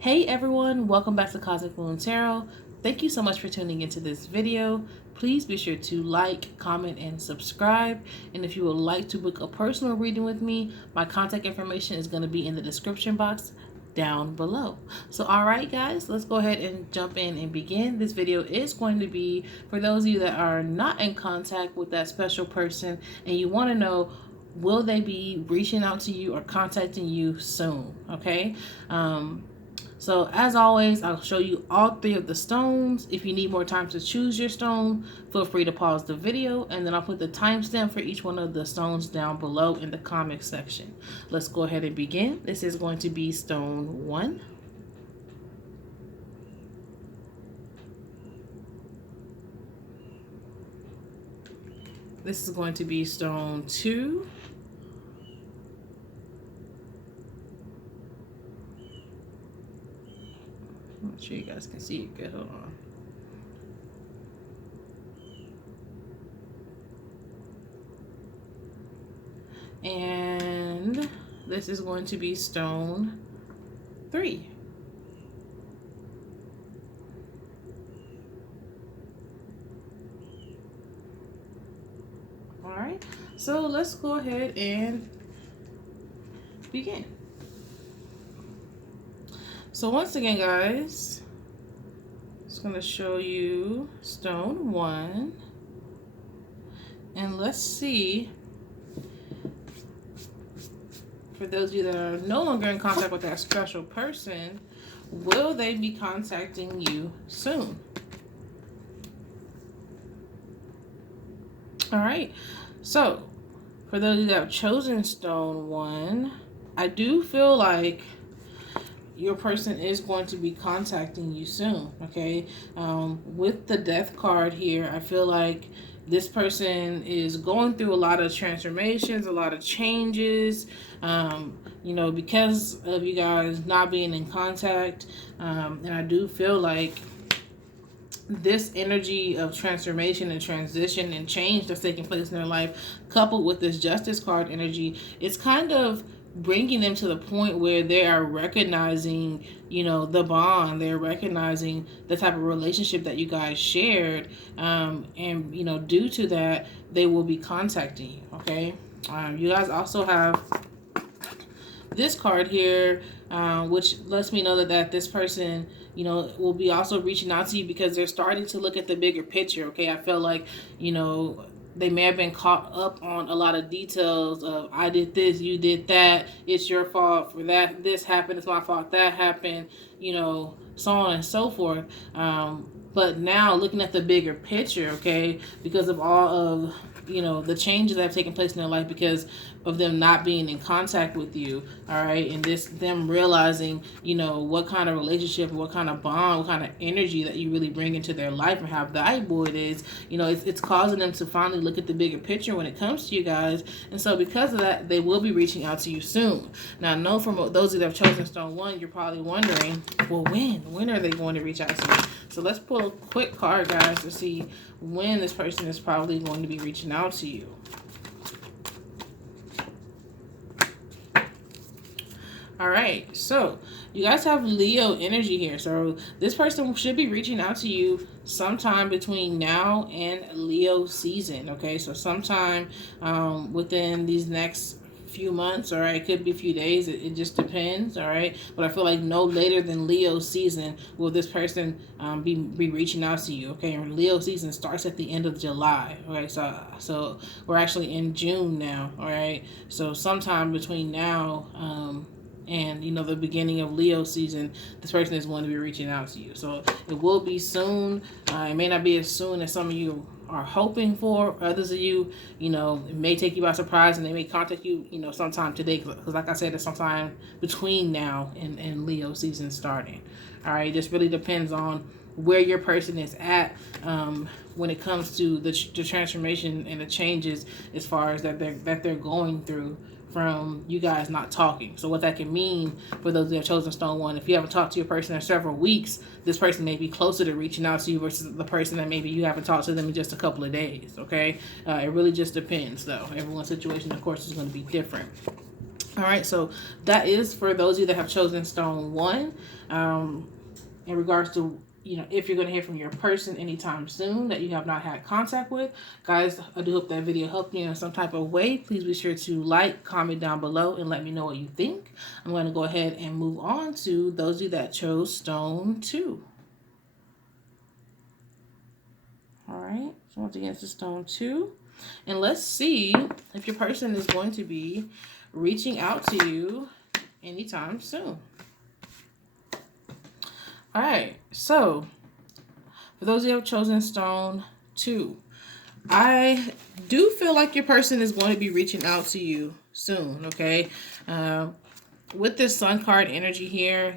Hey everyone, welcome back to Cosmic Moon Tarot. Thank you so much for tuning into this video. Please be sure to like, comment, and subscribe. And if you would like to book a personal reading with me, my contact information is going to be in the description box down below. So alright guys, let's go ahead and jump in and begin. This video is going to be for those of you that are not in contact with that special person and you want to know, will they be reaching out to you or contacting you soon? Okay. So as always, I'll show you all three of the stones. If you need more time to choose your stone, feel free to pause the video, and then I'll put the timestamp for each one of the stones down below in the comment section. Let's go ahead and begin. This is going to be stone 1. This is going to be stone 2. Make sure you guys can see it good. Hold on. And this is going to be stone 3. All right, so let's go ahead and begin. So once again, guys, I'm just going to show you stone 1. And let's see, for those of you that are no longer in contact with that special person, will they be contacting you soon? All right, so for those of you that have chosen stone 1, I do feel like your person is going to be contacting you soon, okay? With the death card here, I feel like this person is going through a lot of transformations, a lot of changes, you know, because of you guys not being in contact. And I do feel like this energy of transformation and transition and change that's taking place in their life, coupled with this Justice card energy, it's kind of bringing them to the point where they are recognizing, you know, the bond. They're recognizing the type of relationship that you guys shared, and you know, due to that, they will be contacting you. Okay, you guys also have this card here, which lets me know that this person, you know, will be also reaching out to you because they're starting to look at the bigger picture. Okay, I feel like, you know, they may have been caught up on a lot of details of, I did this, you did that, it's your fault for that, this happened, it's my fault, that happened, you know, so on and so forth. But now looking at the bigger picture, okay, because of all of, you know, the changes that have taken place in their life because of them not being in contact with you, all right, and them realizing, you know, what kind of relationship, what kind of bond, what kind of energy that you really bring into their life and how valuable it is, you know, it's causing them to finally look at the bigger picture when it comes to you guys. And so because of that, they will be reaching out to you soon. Now, I know from those of you that have chosen stone 1, you're probably wondering, well, when are they going to reach out to you? So let's pull a quick card, guys, to see when this person is probably going to be reaching out to you. All right, so you guys have Leo energy here. So this person should be reaching out to you sometime between now and Leo season. Okay, so sometime within these next few months, all right, it could be a few days, it just depends, all right, but I feel like no later than Leo season will this person be reaching out to you. Okay, and Leo season starts at the end of July. All right, so we're actually in June now. All right, so sometime between now and, you know, the beginning of Leo season, this person is going to be reaching out to you. So it will be soon. It may not be as soon as some of you are hoping for. Others of you, you know, it may take you by surprise and they may contact you, you know, sometime today. Because like I said, it's sometime between now and Leo season starting. All right, it just really depends on where your person is at when it comes to the transformation and the changes as far as that they're going through from you guys not talking. So what that can mean for those that have chosen stone 1, if you haven't talked to your person in several weeks, this person may be closer to reaching out to you versus the person that maybe you haven't talked to them in just a couple of days. Okay, it really just depends though. Everyone's situation, of course, is going to be different. All right, so that is for those of you that have chosen stone one. In regards to, if you're going to hear from your person anytime soon that you have not had contact with, guys, I do hope that video helped you in some type of way. Please be sure to like, comment down below, and let me know what you think. I'm going to go ahead and move on to those of you that chose stone two. All right, so once again, it's stone two. And let's see if your person is going to be reaching out to you anytime soon. All right, so for those of you who have chosen stone two, I do feel like your person is going to be reaching out to you soon, okay? With this sun card energy here,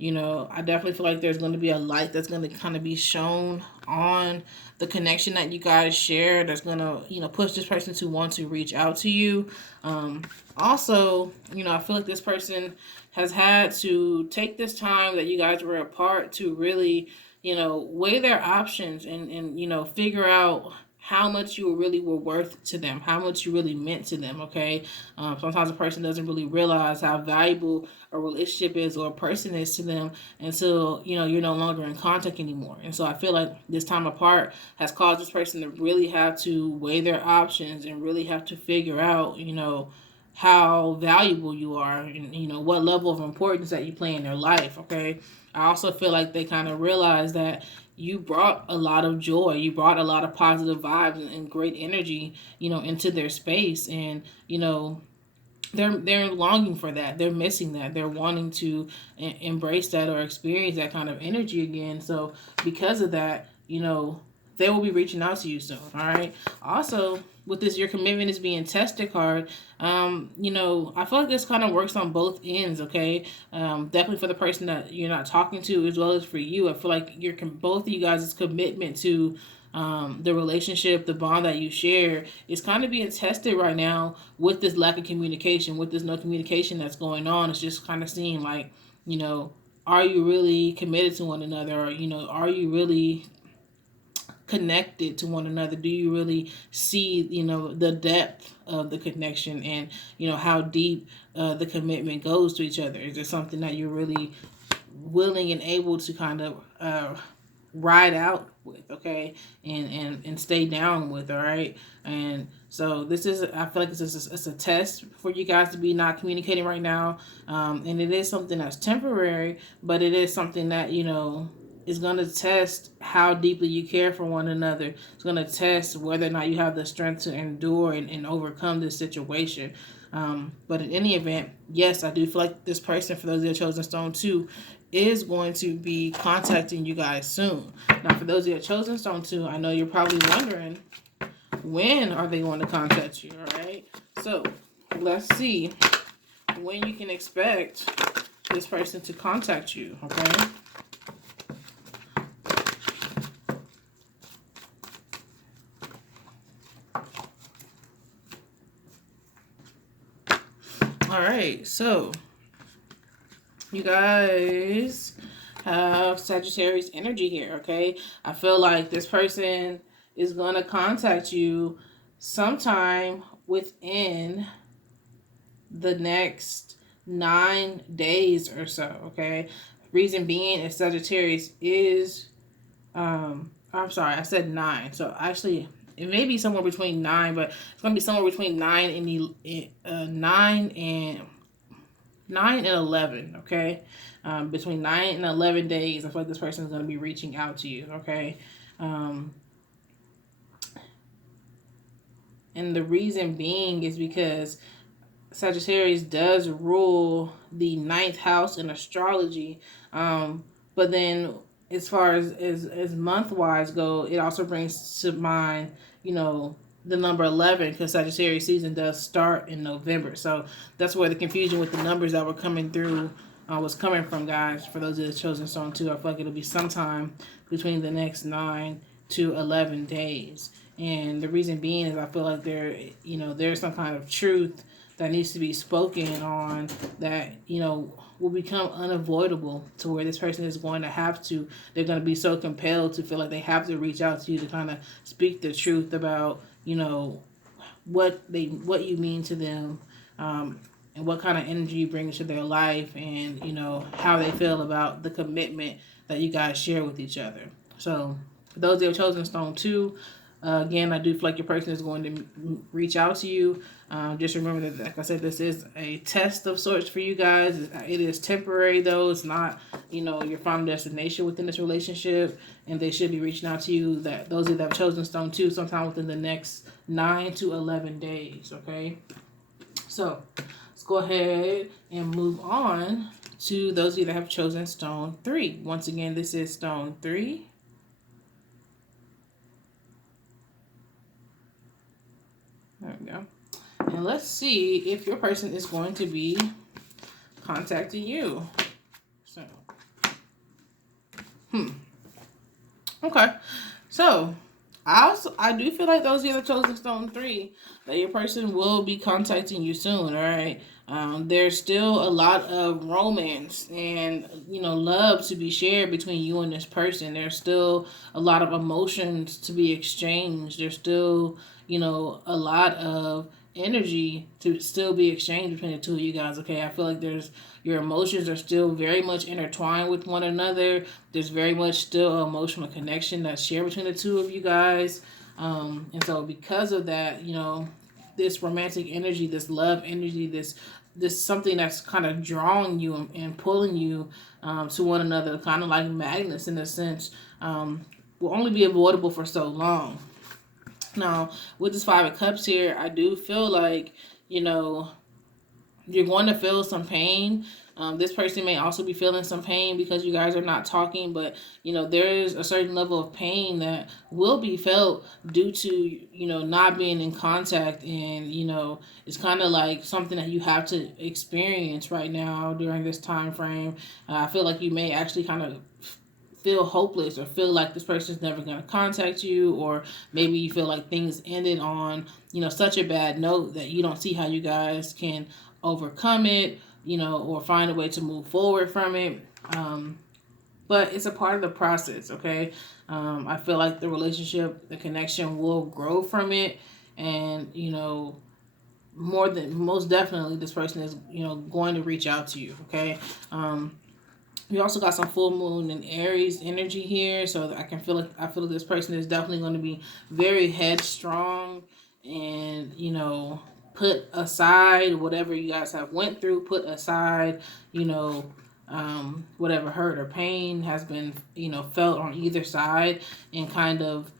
I definitely feel like there's going to be a light that's going to kind of be shown on the connection that you guys share that's going to, push this person to want to reach out to you. Also, I feel like this person has had to take this time that you guys were apart to really, weigh their options and figure out how much you really were worth to them, how much you really meant to them, okay? Sometimes a person doesn't really realize how valuable a relationship is or a person is to them until, you're no longer in contact anymore. And so I feel like this time apart has caused this person to really have to weigh their options and really have to figure out, how valuable you are and, what level of importance that you play in their life, okay? I also feel like they kind of realize that you brought a lot of joy, you brought a lot of positive vibes and great energy, into their space. And, they're longing for that. They're missing that. They're wanting to embrace that or experience that kind of energy again. So because of that, they will be reaching out to you soon. All right. Also, with this, your commitment is being tested card. I feel like this kind of works on both ends. Okay. Definitely for the person that you're not talking to, as well as for you. I feel like both of you guys' commitment to the relationship, the bond that you share is kind of being tested right now with this lack of communication, with this no communication that's going on. It's just kind of seeing like, are you really committed to one another? Or, are you really connected to one another? Do you really see, the depth of the connection and, how deep the commitment goes to each other? Is there something that you're really willing and able to kind of ride out with, okay, and stay down with, all right? And so I feel like it's a test for you guys to be not communicating right now, and it is something that's temporary, but it is something that is going to test how deeply you care for one another. It's going to test whether or not you have the strength to endure and overcome this situation. But in any event, yes, I do feel like this person, for those that have chosen stone 2, is going to be contacting you guys soon. Now, for those that have chosen stone 2, I know you're probably wondering, when are they going to contact you, all right? So, let's see when you can expect this person to contact you, okay? All right, so you guys have Sagittarius energy here, okay? I feel like this person is going to contact you sometime within the next 9 days or so, okay? Reason being is Sagittarius is, I'm sorry, I said 9. So actually, it may be somewhere between 9, but it's going to be somewhere between 9 and 11, okay? Between 9 and 11 days, I feel like this person is going to be reaching out to you, okay? And the reason being is because Sagittarius does rule the 9th house in astrology, but then as far as month-wise go, it also brings to mind, the number 11, because Sagittarius season does start in November. So that's where the confusion with the numbers that were coming through was coming from, guys. For those that have chosen stone 2, I feel like it'll be sometime between the next 9 to 11 days. And the reason being is I feel like there's some kind of truth that needs to be spoken on that, will become unavoidable, to where this person is going to have to, they're going to be so compelled to feel like they have to reach out to you to kind of speak the truth about, what you mean to them, and what kind of energy you bring into their life, and how they feel about the commitment that you guys share with each other. So for those that have chosen stone 2, again, I do feel like your person is going to reach out to you. Just remember that, like I said, this is a test of sorts for you guys. It is temporary, though. It's not, your final destination within this relationship, and they should be reaching out to you. That those of you that have chosen stone 2, sometime within the next 9 to 11 days. Okay, so let's go ahead and move on to those of you that have chosen stone 3. Once again, this is stone 3. There we go. And let's see if your person is going to be contacting you. So, okay. So, I do feel like those of you that chosen stone 3, that your person will be contacting you soon. All right. There's still a lot of romance and love to be shared between you and this person. There's still a lot of emotions to be exchanged. There's still a lot of energy to still be exchanged between the two of you guys. Okay, I feel like your emotions are still very much intertwined with one another. There's very much still an emotional connection that's shared between the two of you guys. And so because of that, this romantic energy, this love energy, this something that's kind of drawing you and pulling you to one another, kind of like magnets in a sense, will only be avoidable for so long. Now, with this 5 of Cups here, I do feel like, you're going to feel some pain. This person may also be feeling some pain because you guys are not talking, but, there's a certain level of pain that will be felt due to, not being in contact. And, it's kind of like something that you have to experience right now during this time frame. I feel like you may actually kind of feel hopeless or feel like this person's never going to contact you, or maybe you feel like things ended on such a bad note that you don't see how you guys can overcome it, or find a way to move forward from it. But it's a part of the process. Okay, I feel like the relationship, the connection will grow from it, and most definitely this person is going to reach out to you. Okay. We also got some full moon and Aries energy here, so I feel like this person is definitely going to be very headstrong, and put aside whatever you guys have went through. Put aside whatever hurt or pain has been felt on either side, and kind of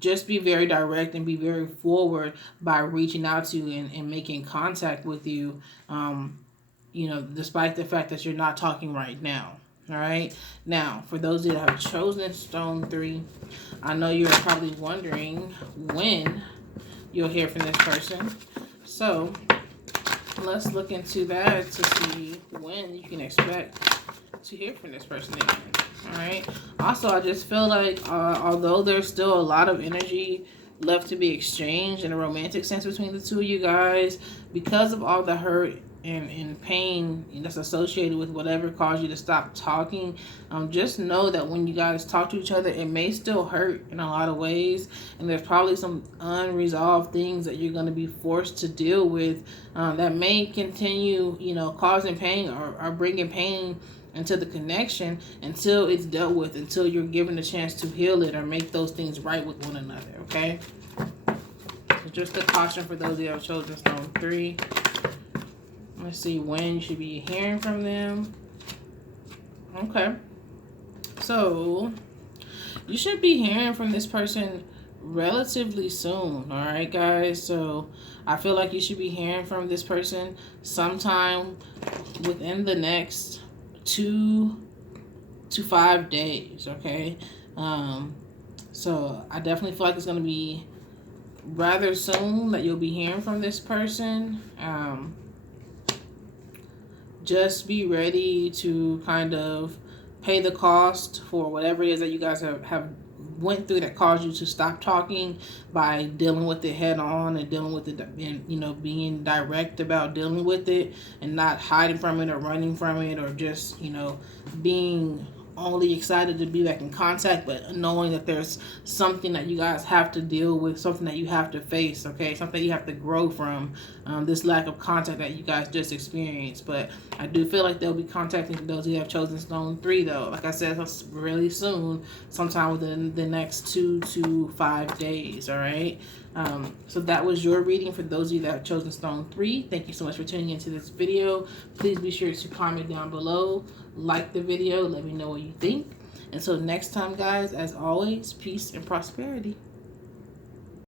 just be very direct and be very forward by reaching out to you and making contact with you. Despite the fact that you're not talking right now. All right. Now, for those that have chosen stone 3, I know you're probably wondering when you'll hear from this person. So let's look into that to see when you can expect to hear from this person again. All right. Also, I just feel like although there's still a lot of energy left to be exchanged in a romantic sense between the two of you guys, because of all the hurt and pain that's associated with whatever caused you to stop talking, just know that when you guys talk to each other, it may still hurt in a lot of ways, and there's probably some unresolved things that you're going to be forced to deal with that may continue causing pain or bringing pain into the connection until it's dealt with, until you're given a chance to heal it or make those things right with one another. Okay, so just a caution for those of you who have chosen stone 3. Let's see when you should be hearing from them. Okay. So, you should be hearing from this person relatively soon. All right, guys. So, I feel like you should be hearing from this person sometime within the next 2 to 5 days. Okay. So, I definitely feel like it's going to be rather soon that you'll be hearing from this person. Just be ready to kind of pay the cost for whatever it is that you guys have went through that caused you to stop talking, by dealing with it head on and dealing with it, and being direct about dealing with it and not hiding from it or running from it, or just being only excited to be back in contact, but knowing that there's something that you guys have to deal with, something that you have to face, okay, something you have to grow from, this lack of contact that you guys just experienced. But I do feel like they'll be contacting those who have chosen stone 3, though. Like I said, really soon, sometime within the next 2 to 5 days. All right. So that was your reading for those of you that have chosen stone 3. Thank you so much for tuning into this video. Please be sure to comment down below, like the video, let me know what you think. Until next time, guys, as always, peace and prosperity.